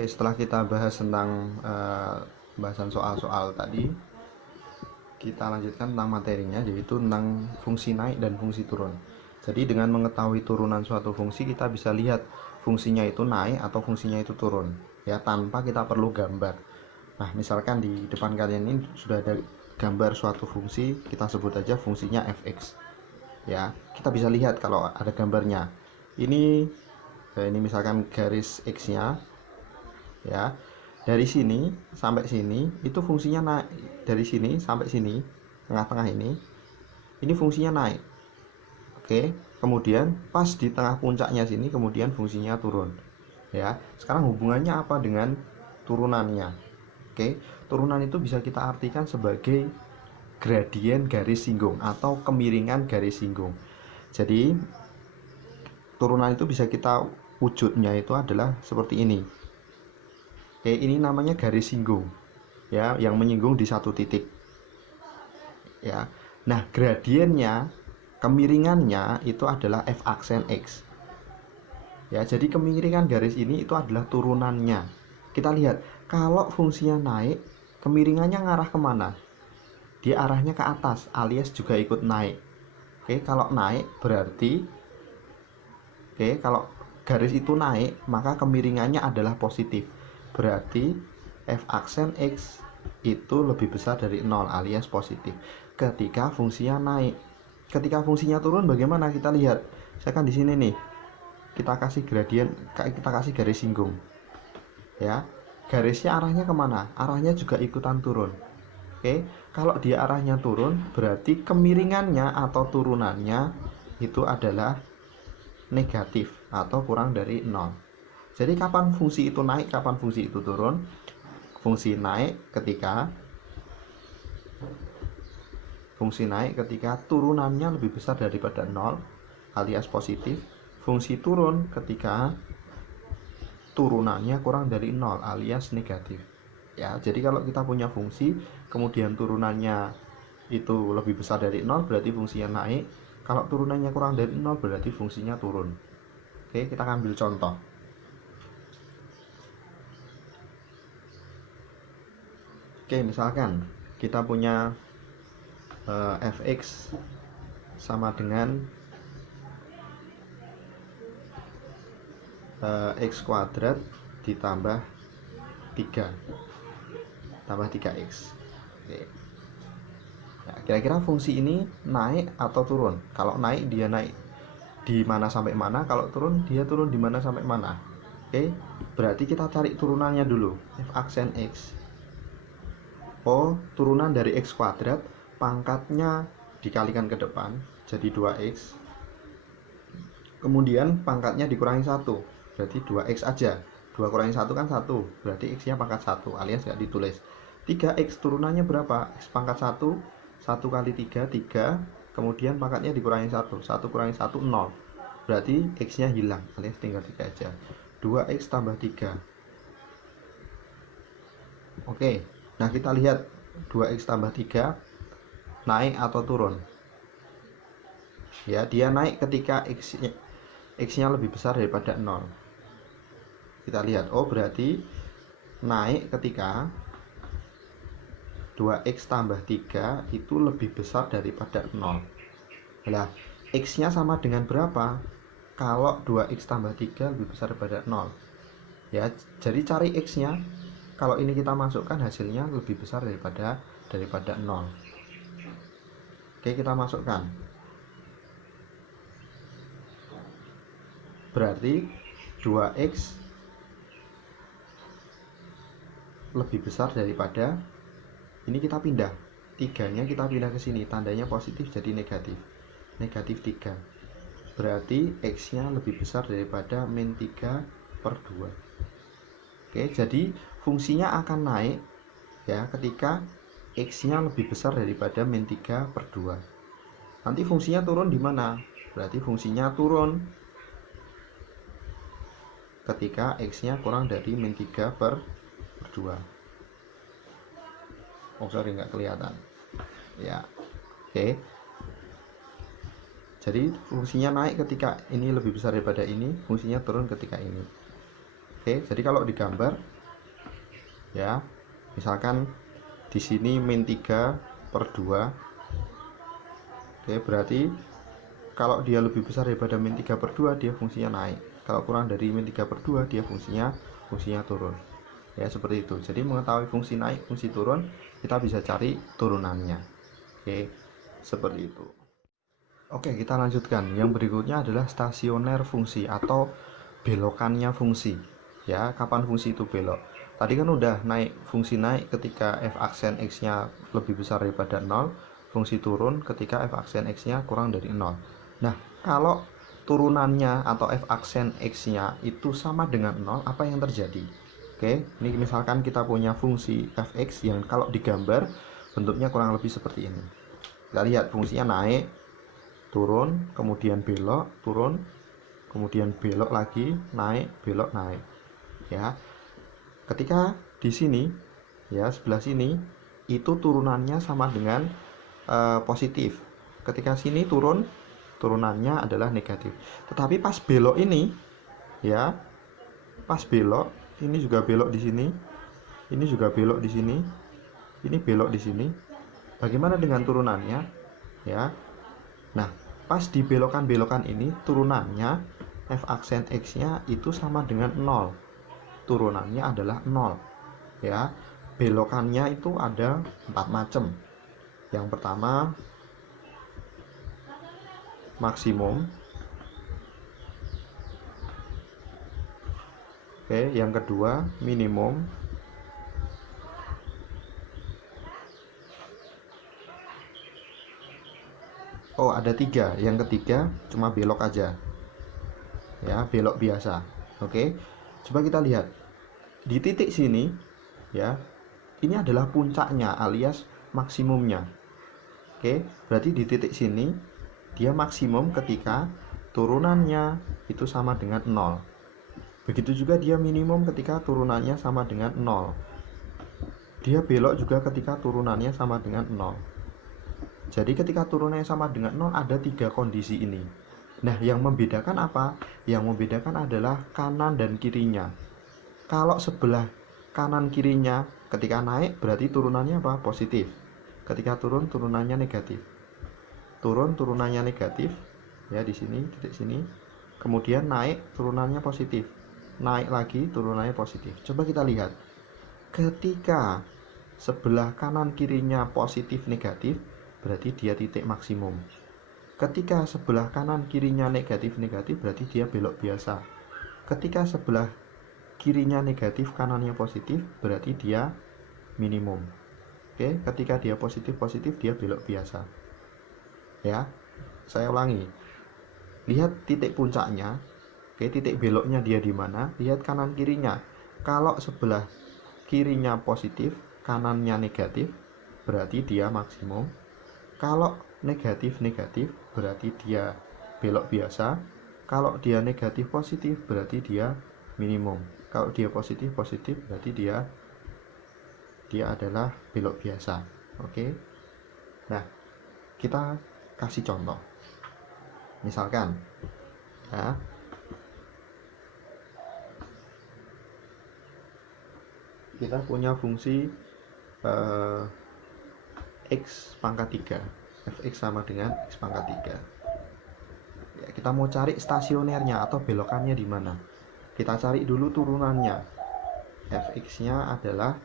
Oke, setelah kita bahas tentang pembahasan soal-soal tadi, kita lanjutkan tentang materinya, yaitu tentang fungsi naik dan fungsi turun. Jadi dengan mengetahui turunan suatu fungsi, kita bisa lihat fungsinya itu naik atau fungsinya itu turun, ya, tanpa kita perlu gambar. Nah, misalkan di depan kalian ini sudah ada gambar suatu fungsi, kita sebut aja fungsinya fx. Ya, kita bisa lihat kalau ada gambarnya. Ini misalkan garis x-nya, ya. Dari sini sampai sini itu fungsinya naik. Dari sini sampai sini, tengah-tengah ini fungsinya naik. Oke, kemudian pas di tengah puncaknya sini kemudian fungsinya turun. Ya, sekarang hubungannya apa dengan turunannya? Oke, turunan itu bisa kita artikan sebagai gradien garis singgung atau kemiringan garis singgung. Jadi turunan itu bisa kita wujudnya itu adalah seperti ini. Oke, ini namanya garis singgung, ya, yang menyinggung di satu titik, ya. Nah, gradiennya, kemiringannya itu adalah f aksen x, ya. Jadi kemiringan garis ini itu adalah turunannya. Kita lihat, kalau fungsinya naik, kemiringannya ngarah kemana? Dia arahnya ke atas, alias juga ikut naik. Oke, kalau naik berarti, kalau garis itu naik, maka kemiringannya adalah positif. Berarti f aksen x itu lebih besar dari 0 alias positif ketika fungsinya naik. Ketika fungsinya turun bagaimana? Kita lihat. Saya kan di sini nih. Kita kasih gradien, kita kasih garis singgung. Ya. Garisnya arahnya kemana? Arahnya juga ikutan turun. Oke, kalau dia arahnya turun, berarti kemiringannya atau turunannya itu adalah negatif atau kurang dari 0. Jadi kapan fungsi itu naik, kapan fungsi itu turun? Fungsi naik ketika turunannya lebih besar daripada 0 alias positif. Fungsi turun ketika turunannya kurang dari 0 alias negatif. Ya, jadi kalau kita punya fungsi kemudian turunannya itu lebih besar dari 0 berarti fungsinya naik. Kalau turunannya kurang dari 0 berarti fungsinya turun. Oke, kita ambil contoh. Oke, misalkan kita punya fx sama dengan x kuadrat ditambah 3 tambah 3x. Oke. Nah, kira-kira fungsi ini naik atau turun? Kalau naik, dia naik di mana sampai mana, kalau turun dia turun di mana sampai mana. Oke, berarti kita cari turunannya dulu. F aksen x. Oh, turunan dari x kuadrat, pangkatnya dikalikan ke depan jadi 2x. Kemudian pangkatnya dikurangi 1, berarti 2x aja. 2 kurangi 1 kan 1, berarti x nya pangkat 1 alias gak ditulis. 3x turunannya berapa? X pangkat 1, 1 kali 3, 3. Kemudian pangkatnya dikurangi 1, 1 kurangi 1, 0. Berarti x nya hilang alias tinggal 3 aja. 2x tambah 3. Oke, nah kita lihat 2x tambah 3 naik atau turun. Ya, dia naik ketika x-nya lebih besar daripada 0. Kita lihat, oh berarti naik ketika 2x tambah 3 itu lebih besar daripada 0. Nah, x-nya sama dengan berapa? Kalau 2x tambah 3 lebih besar daripada 0. Ya, jadi cari x-nya. Kalau ini kita masukkan hasilnya lebih besar daripada 0. Oke, kita masukkan. Berarti 2x lebih besar daripada, ini kita pindah. 3-nya kita pindah ke sini, tandanya positif jadi negatif. Negatif 3. Berarti x-nya lebih besar daripada min 3 per 2. Oke, jadi fungsinya akan naik ya ketika x-nya lebih besar daripada min 3 per 2. Nanti fungsinya turun di mana? Berarti fungsinya turun ketika x-nya kurang dari min 3 per 2. Oh sorry, nggak kelihatan ya. Oke, jadi fungsinya naik ketika ini lebih besar daripada ini, fungsinya turun ketika ini. Oke, Oke, jadi kalau digambar ya, misalkan di sini min 3/2. Oke, berarti kalau dia lebih besar daripada min 3/2 dia fungsinya naik. Kalau kurang dari min 3/2 dia fungsinya turun. Ya, seperti itu. Jadi mengetahui fungsi naik, fungsi turun, kita bisa cari turunannya. Oke, seperti itu. Oke, kita lanjutkan. Yang berikutnya adalah stasioner fungsi atau belokannya fungsi. Ya, kapan fungsi itu belok? Tadi kan udah naik, fungsi naik ketika f aksen x-nya lebih besar daripada 0, fungsi turun ketika f aksen x-nya kurang dari 0. Nah, kalau turunannya atau f aksen x-nya itu sama dengan 0, apa yang terjadi? Oke, ini misalkan kita punya fungsi fx yang kalau digambar bentuknya kurang lebih seperti ini. Kita lihat fungsinya naik, turun, kemudian belok, turun, kemudian belok lagi, naik, belok, naik. Ya, ketika di sini, ya sebelah sini itu turunannya sama dengan positif. Ketika sini turun, turunannya adalah negatif. Tetapi pas belok ini, ya, pas belok ini juga belok di sini, ini juga belok di sini, ini belok di sini. Bagaimana dengan turunannya? Ya, nah, pas di belokan-belokan ini turunannya f aksen x-nya itu sama dengan 0. Turunannya adalah 0. Ya, belokannya itu ada 4 macam. Yang pertama maksimum. Oke, yang kedua minimum. Oh, ada 3. Yang ketiga cuma belok aja. Ya, belok biasa. Oke. Coba kita lihat. Di titik sini, ya. Ini adalah puncaknya alias maksimumnya. Oke, berarti di titik sini dia maksimum ketika turunannya itu sama dengan 0. Begitu juga dia minimum ketika turunannya sama dengan 0. Dia belok juga ketika turunannya sama dengan 0. Jadi ketika turunannya sama dengan 0 ada 3 kondisi ini. Nah, yang membedakan apa? Yang membedakan adalah kanan dan kirinya. Kalau sebelah kanan kirinya ketika naik berarti turunannya apa? Positif. Ketika turun, turunannya negatif. Turun, turunannya negatif. Ya, di sini, titik sini. Kemudian naik, turunannya positif. Naik lagi, turunannya positif. Coba kita lihat. Ketika sebelah kanan kirinya positif negatif, berarti dia titik maksimum. Ketika sebelah kanan kirinya negatif berarti dia belok biasa. Ketika sebelah kirinya negatif, kanannya positif, berarti dia minimum. Oke, ketika dia positif dia belok biasa. Ya, saya ulangi. Lihat titik puncaknya. Oke, titik beloknya dia di mana? Lihat kanan kirinya. Kalau sebelah kirinya positif, kanannya negatif, berarti dia maksimum. Kalau negatif, berarti dia belok biasa. Kalau dia negatif positif, berarti dia minimum. Kalau dia positif, berarti dia adalah belok biasa. Oke. Nah, kita kasih contoh. Misalkan, ya, kita punya fungsi x pangkat 3. Fx sama dengan x pangkat 3. Ya, kita mau cari stasionernya atau belokannya di mana. Kita cari dulu turunannya. Fx-nya adalah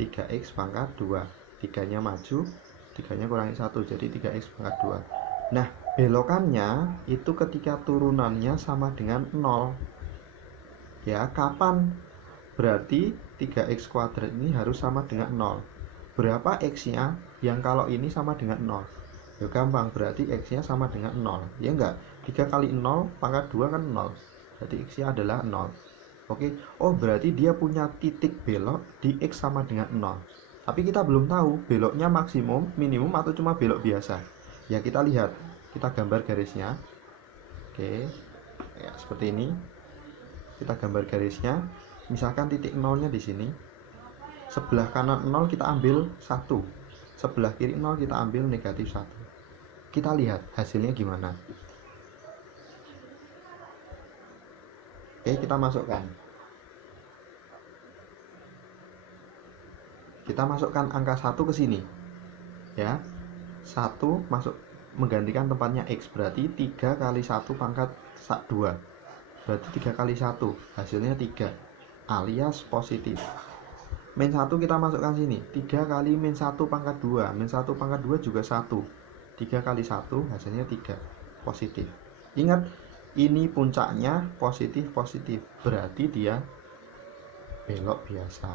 3x pangkat 2. 3-nya maju, 3-nya kurangi 1, jadi 3x pangkat 2. Nah, belokannya itu ketika turunannya sama dengan 0. Ya, kapan? Berarti 3x kuadrat ini harus sama dengan 0. Berapa x-nya yang kalau ini sama dengan 0? Ya gampang, berarti x-nya sama dengan 0. Ya enggak? 3 kali 0 pangkat 2 kan 0. Berarti x-nya adalah 0. Oke. Oh, berarti dia punya titik belok di x sama dengan 0. Tapi kita belum tahu beloknya maksimum, minimum atau cuma belok biasa. Ya, kita lihat. Kita gambar garisnya. Oke. Ya, seperti ini. Kita gambar garisnya. Misalkan titik 0-nya di sini. Sebelah kanan 0 kita ambil 1. Sebelah kiri 0 kita ambil negatif 1. Kita lihat hasilnya gimana. Oke, kita masukkan. kita masukkan angka 1 ke sini ya. 1 masuk menggantikan tempatnya X, berarti 3 kali 1 pangkat 2, berarti 3 kali 1 hasilnya 3 alias positif. Min 1 kita masukkan sini, 3 kali min 1 pangkat 2, min 1 pangkat 2 juga 1, 3 kali 1 hasilnya 3 positif. Ingat, ini puncaknya positif, berarti dia belok biasa.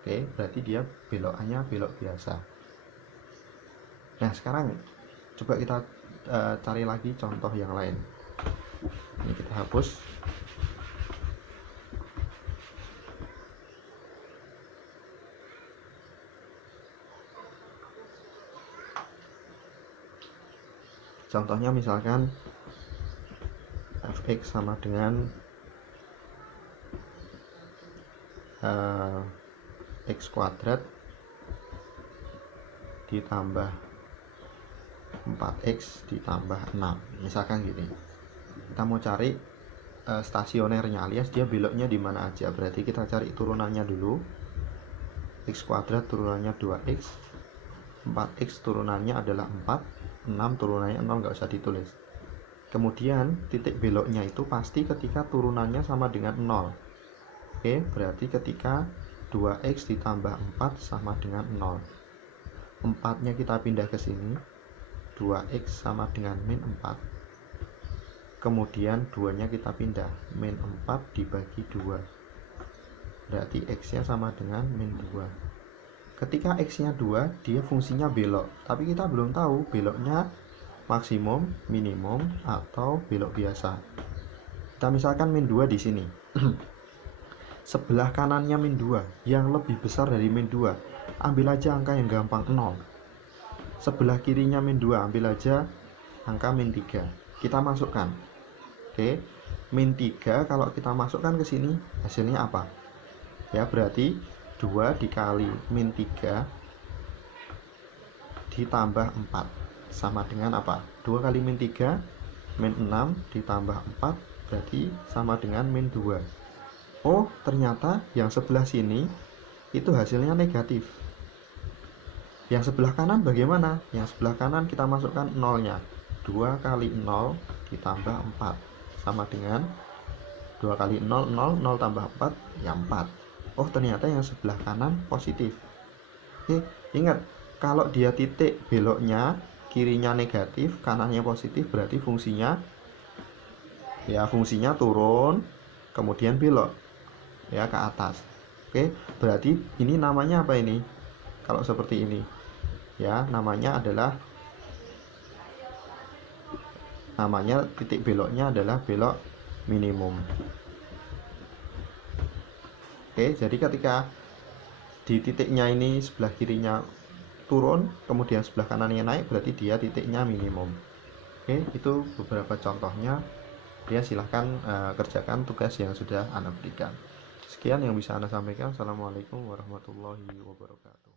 Oke, berarti dia belokannya belok biasa. Nah, sekarang coba kita cari lagi contoh yang lain. Ini kita hapus. Contohnya misalkan fx sama dengan x kuadrat ditambah 4x ditambah 6, misalkan gini. Kita mau cari stasionernya alias dia beloknya di mana aja, berarti kita cari turunannya dulu. X kuadrat turunannya 2x, 4x turunannya adalah 4, 6 turunannya 0, nggak usah ditulis. Kemudian titik beloknya itu pasti ketika turunannya sama dengan 0. Oke, berarti ketika 2x ditambah 4 sama dengan 0. 4 nya kita pindah ke sini, 2x sama dengan min 4. Kemudian 2 nya kita pindah, min 4 dibagi 2, berarti x nya sama dengan min 2. Ketika x nya 2, dia fungsinya belok, tapi kita belum tahu beloknya maksimum, minimum, atau belok biasa. Kita misalkan min 2 di sini. Sebelah kanannya min 2 yang lebih besar dari min 2, ambil aja angka yang gampang 0. Sebelah kirinya min 2, ambil aja angka min 3. Kita masukkan. Oke. Min 3 kalau kita masukkan ke sini, hasilnya apa? Ya, berarti 2 dikali min 3 ditambah 4 sama dengan apa? 2 kali min 3 min 6 ditambah 4 berarti sama dengan min 2. Oh, ternyata yang sebelah sini itu hasilnya negatif. Yang sebelah kanan bagaimana? Yang sebelah kanan kita masukkan 0-nya. 2 kali 0 ditambah 4 sama dengan 2 kali 0, 0, 0 tambah 4 ya 4. Oh, ternyata yang sebelah kanan positif. Oke, ingat, kalau dia titik beloknya kirinya negatif, kanannya positif, berarti fungsinya turun kemudian belok ya ke atas. Oke, berarti ini namanya apa ini? Kalau seperti ini ya, namanya titik beloknya adalah belok minimum. Oke, jadi ketika di titiknya ini sebelah kirinya turun, kemudian sebelah kanannya naik, berarti dia titiknya minimum. Oke, itu beberapa contohnya. Ya, silahkan kerjakan tugas yang sudah Anda berikan. Sekian yang bisa Anda sampaikan. Assalamualaikum warahmatullahi wabarakatuh.